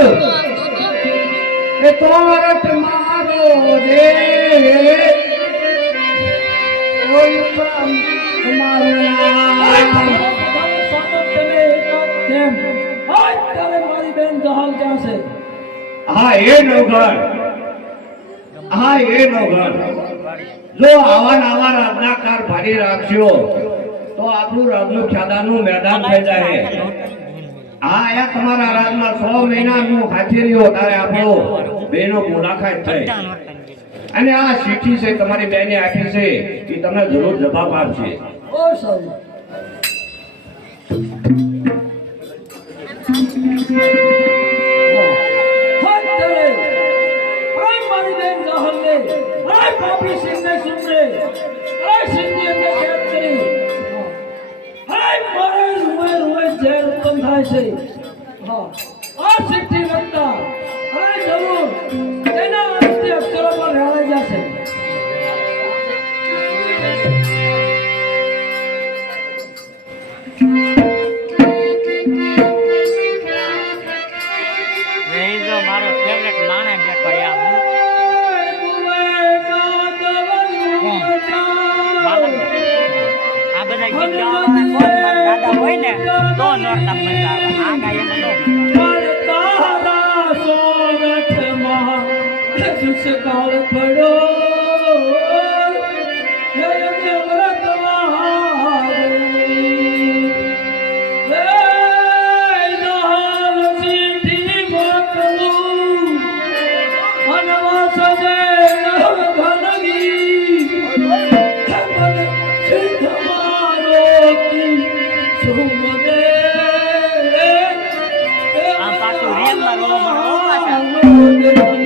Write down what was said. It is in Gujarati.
એ તોરત મારો રે ઓય તમારું નામ કેમ હાય તારે મારી બેન જહાલ ક્યાં છે હા એ નવઘર હા એ નવઘર જો આવા નવા રાજનાકાર ભારી રાખશો તો આપણું રાજનું ખ્યાદાનું મેદાન થઈ જાય હા આયા તમારા રાજમાં 100 મહિનાનું હાથી રહ્યો તારે આપણો બેનો મુલાકાત થઈ અને આ ચીઠી છે તમારી બેને આપી છે એ તમને જરૂર જવાબ આપશે ઓ સાહેબ I'm